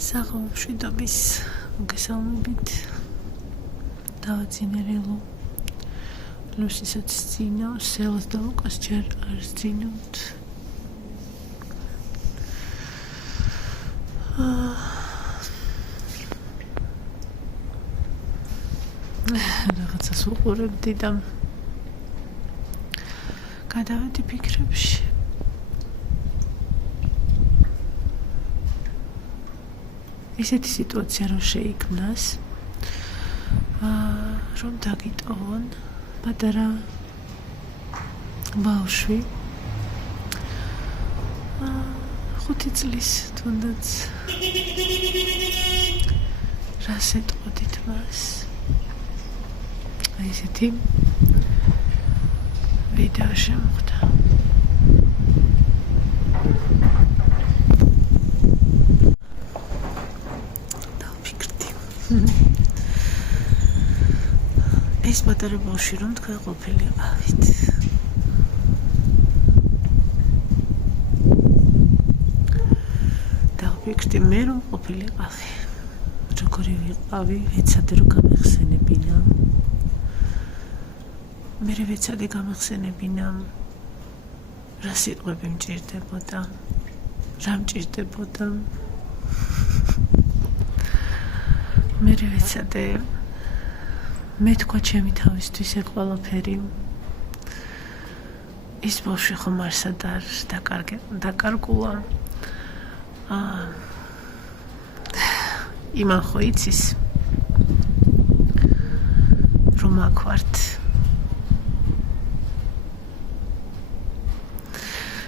საღამომშვიდობის მოგესალმებით დავაძინერელო ლუსისაც ძინავს სელს და უკას ჯერ არ ძინავთ რაღაცას უყურებდი და გადავედი ფიქრებში ისეთი სიტუაცია რომ შეიქმნას რომ დაგიტოვონ პატარა ბავშვი 5 წლის თუნდაც რას ეტყოდით მას ესეთი ვიდეო შემოხდა ეს პატარა ბავშვი რომ თქვენ ყოფილიყავით დავფიქრდი მე რომ ყოფილიყავი როგორი ვიყავი ეცადე რომ გამეხსენებინა მე ვეცადე გამეხსენებინა რა სიტყვები მჭირდებოდა რა მჭირდებოდა მე ვეცადე მე თქვა ჩემი თავისთვის ეს ყველაფერი ის ბავშვი ხომ არსად არ დაკარგულა იმან ხო იცის რომ აქ ვართ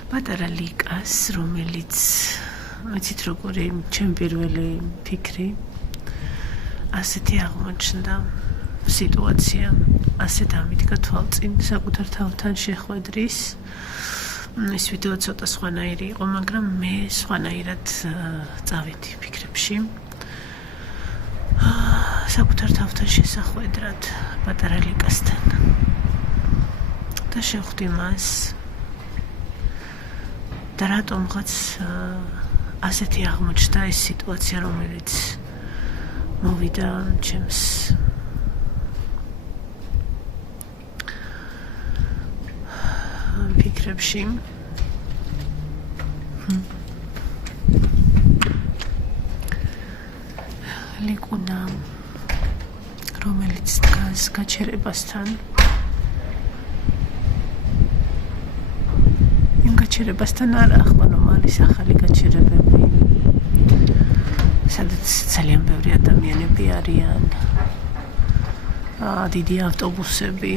პატარა ლიკას რომელიც ვიცით როგორი ჩემი პირველი ფიქრი ასეთი აღმოჩნდა სიტუაცია ასეთ ამიდგა თვალწინ საკუთარ თავთან შეხვედრის ეს ვიდეო ცოტა სხვანაირი იყო მაგრამ მე სხვანაირად წავედი ფიქრებში საკუთარ თავთან შესახვედრად პატარა ლიკასთან და შევხვდი მას და რატომღაც ასეთი აღმოჩნდა ეს სიტუაცია რომელიც მოვიდა ჩემს ფიქრებში ლიკუნა რომელიც დგას გაჩერებასთან იმ გაჩერებასთან არა ახლა რომ არის ახალი გაჩერებები სადაც ძალიან ბევრი ადამიანები არიან დიდი ავტობუსები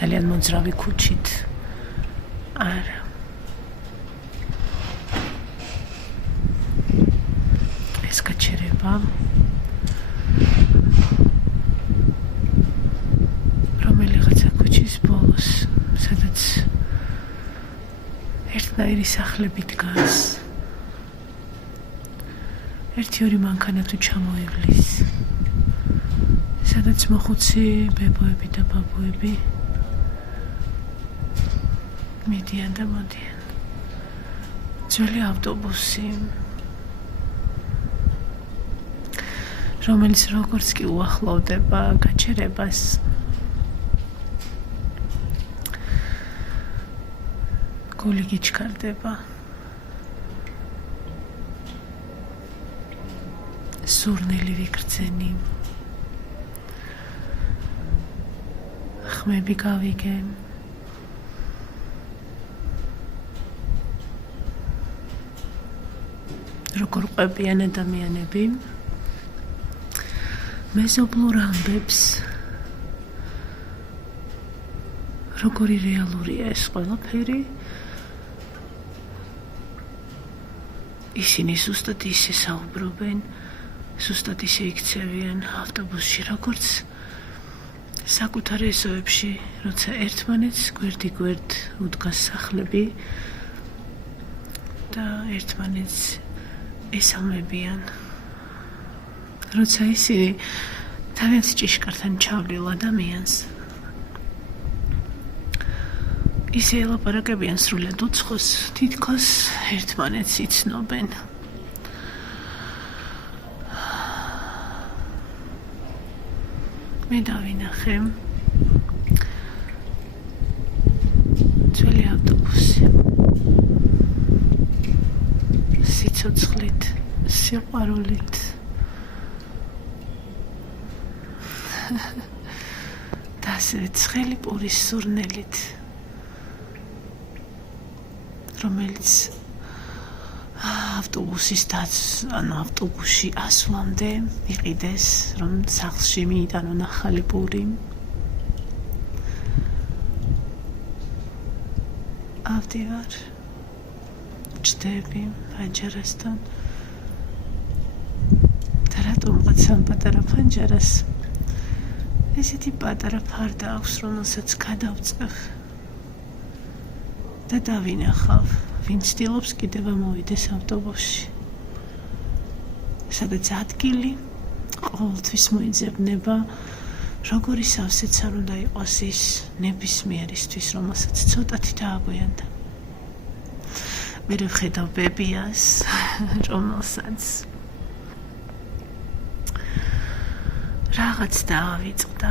ძალიან მოძრავი ქუჩით არა ეს გაჩერება რომელიღაცა ქუჩის ბოლოს სადაც ერთნაირი სახლები დგას ერთი-ორი მანქანა თუ ჩამოივლის სადაც მოხუცი ბებოები და ბაბუები მიდიან და მოდიან ძველი ავტობუსი რომელიც როგორც კი უახლოვდება გაჩერებას გული გიჩქარდება სურნელი ვიგრძენი ხმები გავიგე როგორ ყვებიან ადამიანები მეზობლურ ამბებს როგორი რეალურია ეს ყველაფერი ისინი სუსტად ისე საუბრობენ სუსტად ისე იქცევიან ავტობუსში როგორც საკუთარ ეზოებში როცა ერთმანეთს გვერდიგვერდ უდგას სახლები და ერთმანეთს ესალმებიან როცა ისინი თავიანთ ჭიშკართან ჩავლილ ადამიანს ისე ელაპარაკებიან სრულად უცხოს, თითქოს ერთმანეთს იცნობენ. მე დავინახე ძველი ავტობუსი. სიცოცხლით, სიყვარულით. და ასევე ცხელი პურის სურნელით, რომელიც ავტობუსში ასვლამდე იყიდეს, რომ სახლში მიიტანონ ახალი პური. ავდივარ, ჭდები ფანჯარასთან და რატომღაც ამ პატარა ფანჯარას ესეთი პატარა ფარდა აქვს, რომელსაც გადავწევ და დავინახავ, ვინ ცდილობს კიდევ ამოვიდეს ავტობუსში, სადაც ადგილი ყოველთვის მოიძებნება, როგორი სავსეც არ უნდა იყოს ის ნებისმიერისთვის, რომელსაც ცოტათი დააგვიანდა. მე ვხედავ ბებიას, რომელსაც რაღაც დაავიწყდა.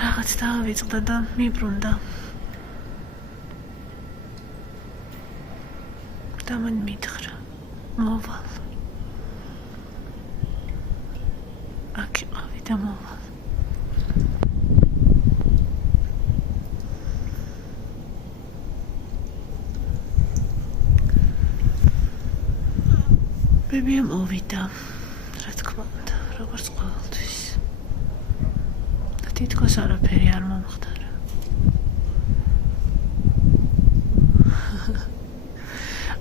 რაღაც დაავიწყდა და მიბრუნდა. და მან მითხრა, მოვალ. აქ იყავი და მოვალ. ბებია მოვიდა, რა თქმა უნდა, როგორც ყოველთვის. და თითქოს არაფერი არ მომხდარა.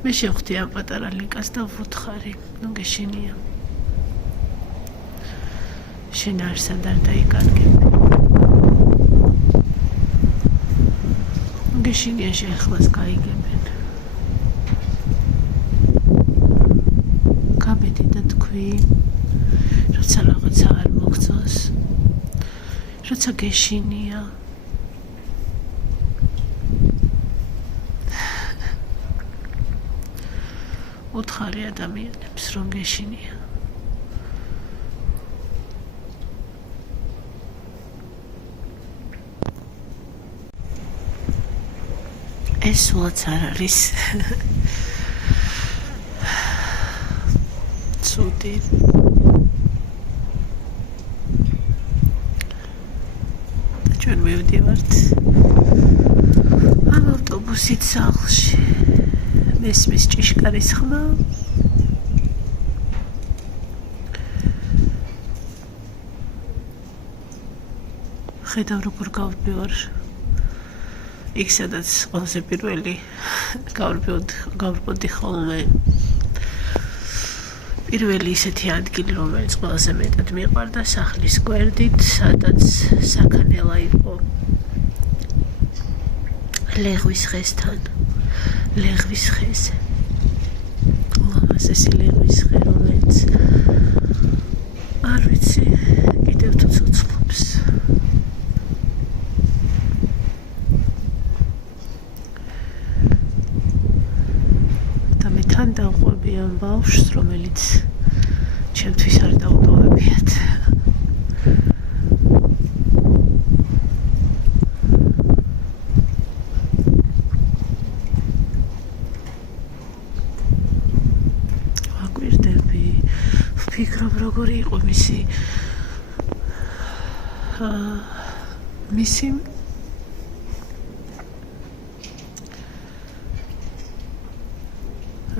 მე შევხვდი ამ პატარა ლიკას და ვუთხარი, ნუ გეშინია. შენ არსად არ დაიკარგები. ნუ გეშინია, შენ ხლას გაიგებენ. გაბედი და თქვი, როცა რაღაცა არ მოგწონს, როცა გეშინია. უთხარი ადამიანებს, რომ გეშინია. ეს სულაც არ არის ცუდი. და ჩვენ მივდივართ ამ ავტობუსით სახლში. მესმის ჭიშკარის ხმა. ხედავ, როგორ გავბივარ იქ, სადაც ყველაზე პირველი გავრბოდი ხოლმე. პირველი ისეთი ადგილი, რომელიც ყველაზე მეტად მიყვარდა, სახლის გვერდით, სადაც საქანელა იყო ლეღვის ხესთან. ლეღვის ხეზე. ულამაზესი ლეღვის ხე, რომელიც არ ვიცი, კიდევ თუ ცოცხლობს. და მე თან დავყვები ამ ბავშვს, რომელიც ჩემთვის არ დაუტოვებიათ. ვფიქრობ, როგორი იყო მისი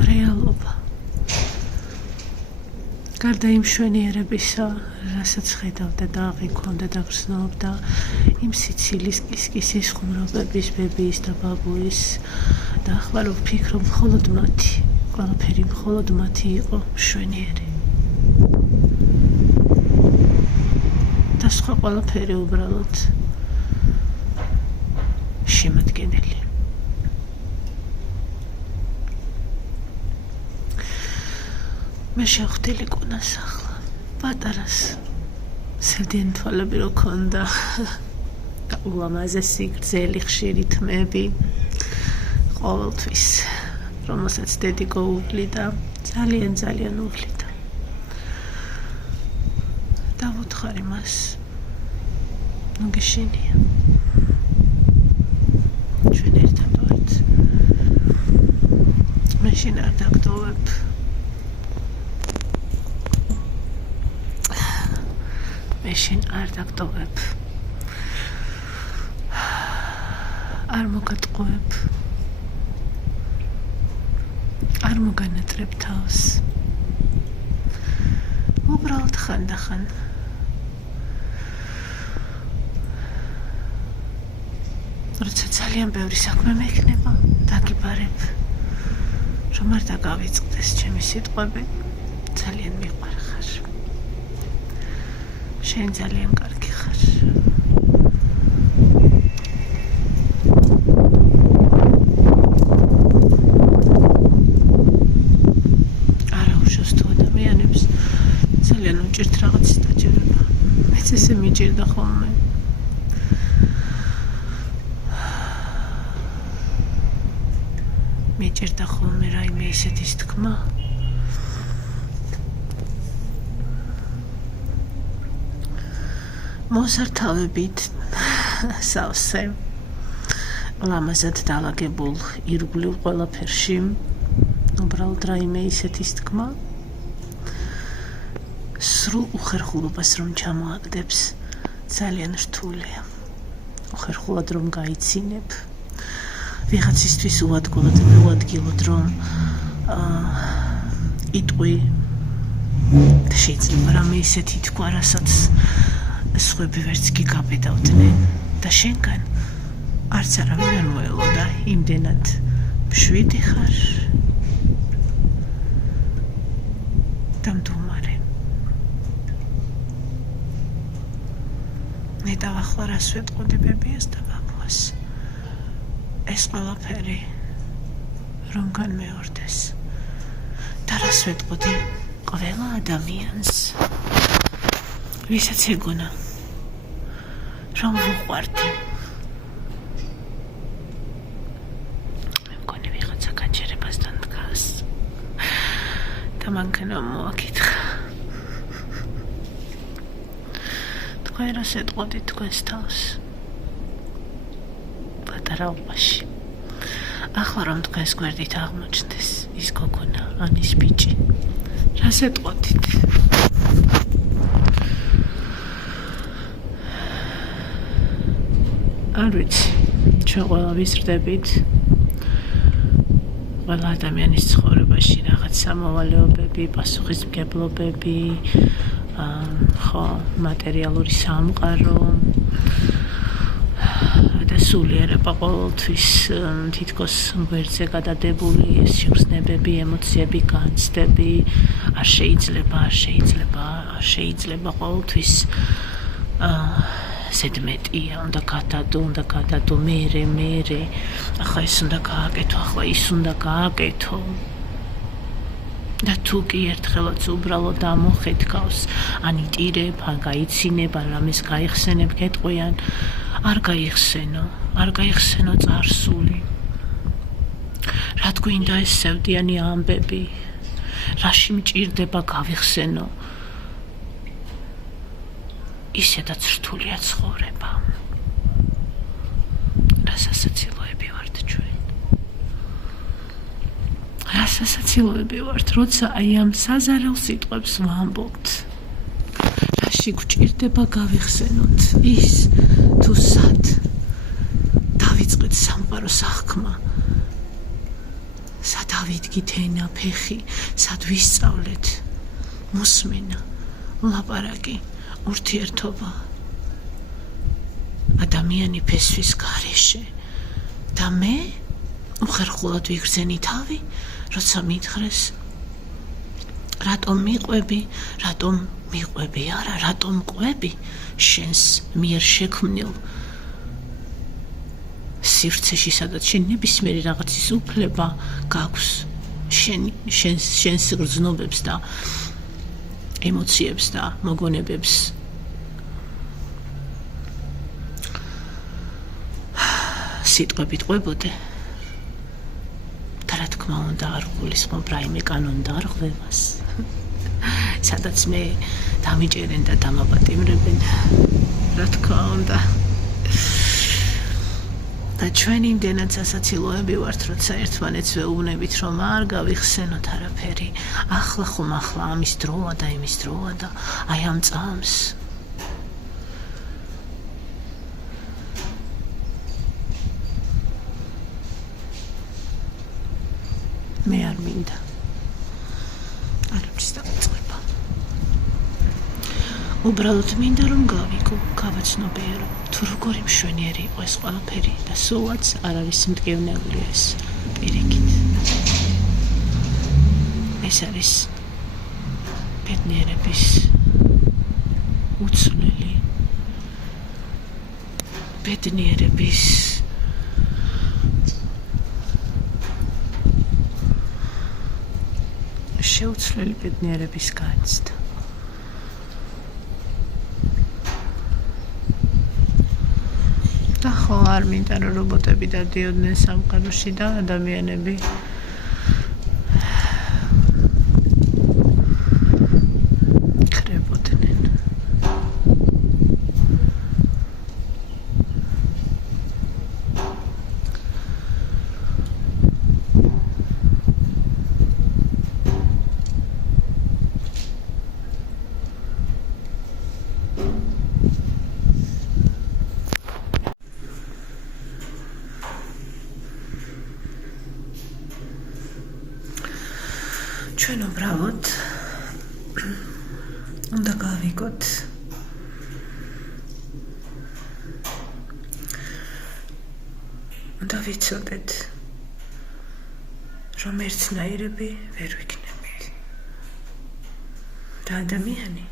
რეალობა. გარდა იმ მშვენიერებისა, რასაც ხედავდა და აღიქვამდა და გრძნობდა, იმ სიცილის კისკისის ხუმრობების, ბებიის და ბაბუის და ახლა რომ ვფიქრობ, მხოლოდ მათი, ყველაფერი მხოლოდ მათი იყო მშვენიერი. და სხვა ყველაფერი უბრალოდ შემადგენელი. მე შევხვდი ლიკუნას ახლა. პატარას სევდიანი თვალები რო ქონდა და ულამაზესი გრძელი ხშირი თმები ყოველთვის რომელსაც დედიკო უვლიდა ძალიან უვლიდა და ვუთხარი მას ნუ გეშინია ჩვენ ერთად ვართ მაშინ არ დაგდოვებ მაშინ არ დაგდოვებ არ მოგატყუებ არ მოგანატრებ თავს უბრალოდ ხანდახან როცა ძალიან ბევრი საქმე მექნება დაგიბარებ რომ არ დაგავიწყდეს ჩემი სიტყვები ძალიან მიყვარ ხარ შენ ძალიან კარგი ხარ უჭირთ რაღაც დაჯერება მეც ესე მიჭირდა ხოლმე მიჭირდა ხოლმე რაიმე ისეთის თქმა მოსართავებით სავსე ლამაზად დალაგებულ ირგვლივ ყველაფერში უბრალოდ რაიმე ისეთის თქმა სრულ უხერხულობას რომ ჩამოაგდებს ძალიან რთულია უხერხულად რომ გაიცინებ ვიღაცისთვის უადგილოდ რომ იტყვი და შეიძლება რამე ისეთი თქვა რასაც სხვები ვერც კი გაბედავდნენ და შენგან არც არავინ არ მოელოდა იმდენად მშვიდი ხარ და მდუმარე მე დავახლა რას ვეტყოდი ბებიას და ბაბუას ეს ყველაფერი რომ განმეორდეს და რას ვეტყოდი ყველა ადამიანს ვისაც ეგონა რომ ვუყვარდი მე მგონი ვიღაცა გაჯერებასთან დგას და მანქანა მოაკითხა თქვენ რას ეტყოდით თქვენს თავს პატარაობაში ახლა რომ თქვენს გვერდით აღმოჩნდეს ის გოგონა ან ის ბიჭი რას ეტყოდით არ ვიცი ჩვენ ყველა ვიზრდებით ყველა ადამიანის ცხოვრებაში რაღაც სამოვალეობები პასუხისმგებლობები ხო მატერიალური სამყარო და სულიერება ყოველთვის თითქოს გვერდზე გადადებული ეს შეგრძნებები ემოციები განცდები არ შეიძლება ყოველთვის ზედმეტია უნდა გადადო მერე ახლა ეს უნდა გააკეთო ახლა ის უნდა გააკეთო და თუ კი ერთხელაც უბრალოდ ამოხეთქავს ან იტირებ ან გაიცინებ ან რამეს გაიხსენებ გეტყვიან არ გაიხსენო წარსული რა გვინდა ეს სევდიანი ამბები რაში მჭირდება გავიხსენო ისედაც რთულია ცხოვრება რასასაცილოები ვართ ჩვენ რასასაცილოები ვართ როცა აი ამ საზარელ სიტყვებს ვამბობთ რაში გვჭირდება გავიხსენოთ ის თუ სად დავიწყეთ სამყაროს აღქმა სად ავიდგით ენა ფეხი სად ვისწავლეთ მოსმენა ლაპარაკი ურთიერთობა ადამიანი ფესვის გარეშე და მე უხერხულად ვიგრძენი თავი როცა მითხრეს რატომ მიყვები არა რატომ ყვები შენს მიერ შექმნილ სივრცეში სადაც შენ ნებისმიერი რაღაცის უფლება გაქვს შენს გრძნობებს და ემოციებს და მოგონებებს. სიტყვებით ყვებოდე და რა თქმა უნდა არ გულისხმობ რაიმე კანონდარღვევას, სადაც მე დამიჭერენ და დამაპატიმრებენ, რა თქმა უნდა. და ჩვენ იმდენად სასაცილოები ვართ, როცა ერთმანეთს ვეუბნებით, რომ არ გავიხსენოთ არაფერი. ახლა ხომ ახლა ამის დროა და იმის დროა და აი ამ წამს. მე არ მინდა. არაფრის დაწყება. უბრალოდ მინდა რომ გავიგო, გავაცნობიერო, თუ როგორი მშვენიერი იყო ეს ყველაფერი და სულაც არ არის მტკივნეული ეს პირიქით. ეს არის ბედნიერების უცვლელი, ბედნიერების შეუცვლელი ბედნიერების განცდა. და ხო არ მინდა რომ რობოტები დადიოდნენ სამყაროში და ადამიანები ხრებოდნენ. ჩვენ უბრალოდ უნდა გავიგოთ, უნდა ვიცოდეთ, რომ ერთნაირები ვერ ვიქნებით. და ადამიანი,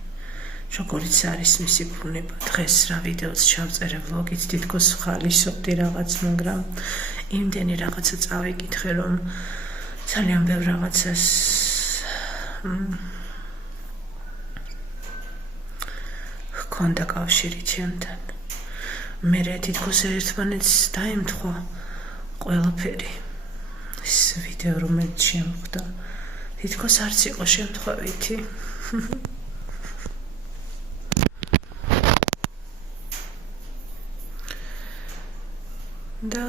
როგორიც არის მისი ბუნება, დღეს რა ვიდეოც ჩავწერე ვლოგით, თითქოს ხალისობდი რაღაც, მაგრამ იმდენი რაღაცა წავიკითხე, რომ ძალიან ბევრ რაღაცას ჰქონდა კავშირი ჩემთან. მე თითქოს ერთმანეთს დაემთხვა ყველაფერი. ეს ვიდეო რომელიც შემოხდა, თითქოს არც იყო შემთხვევითი. და